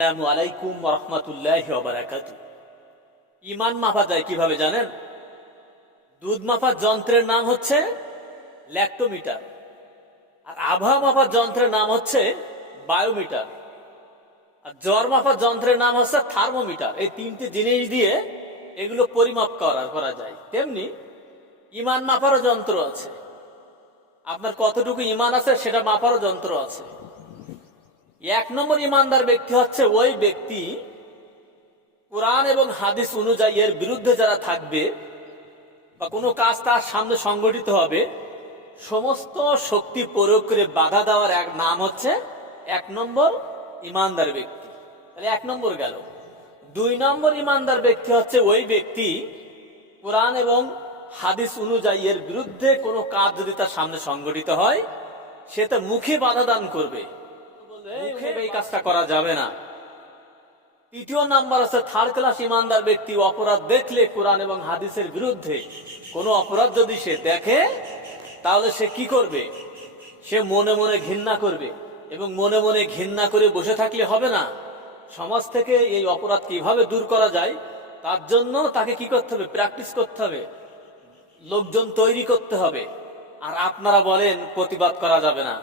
আসসালামু আলাইকুম ওয়া রাহমাতুল্লাহি ওয়া বারাকাতুহু। ঈমান মাপা যায় কিভাবে জানেন? দুধ মাপার যন্ত্রের নাম হচ্ছে ল্যাক্টোমিটার, আর আবহাওয়া মাপার যন্ত্রের নাম হচ্ছে বায়োমিটার, আর জ্বর মাপার যন্ত্রের নাম হচ্ছে থার্মোমিটার। এই তিনটি জিনিস দিয়ে এগুলো পরিমাপ করা যায়। তেমনি ঈমান মাপারও যন্ত্র আছে। আপনার কতটুকু ঈমান আছে সেটা মাপারও যন্ত্র আছে। এক নম্বর ঈমানদার ব্যক্তি হচ্ছে ওই ব্যক্তি, কোরআন এবং হাদিস অনুযায়ী এর বিরুদ্ধে যারা থাকবে বা কোনো কাজ তার সামনে সংগঠিত হবে, সমস্ত শক্তি প্রয়োগ করে বাধা দেওয়ার এক নাম হচ্ছে এক নম্বর ঈমানদার ব্যক্তি। তাহলে এক নম্বর গেল। দুই নম্বর ঈমানদার ব্যক্তি হচ্ছে ওই ব্যক্তি, কোরআন এবং হাদিস অনুযায়ী এর বিরুদ্ধে কোনো কাজ যদি তার সামনে সংগঠিত হয়, সে তো মুখে বাধা দান করবে, মুখে এই কাজটা করা যাবে না। তৃতীয় নাম্বার আছে থার্ড ক্লাস ঈমানদার ব্যক্তি, অপরাধ দেখলে কোরআন এবং হাদিসের বিরুদ্ধে কোনো অপরাধ যদি সে দেখে, তাহলে সে কি করবে? সে মনে মনে ঘৃণা করবে, এবং মনে মনে ঘৃণা করে বসে থাকলে হবে না। সমাজ থেকে এই অপরাধ কিভাবে দূর করা যায় তার জন্য তাকে কি করতে হবে? প্র্যাকটিস করতে হবে, লোকজন তৈরি করতে হবে। আর আপনারা বলেন প্রতিবাদ করা যাবে না।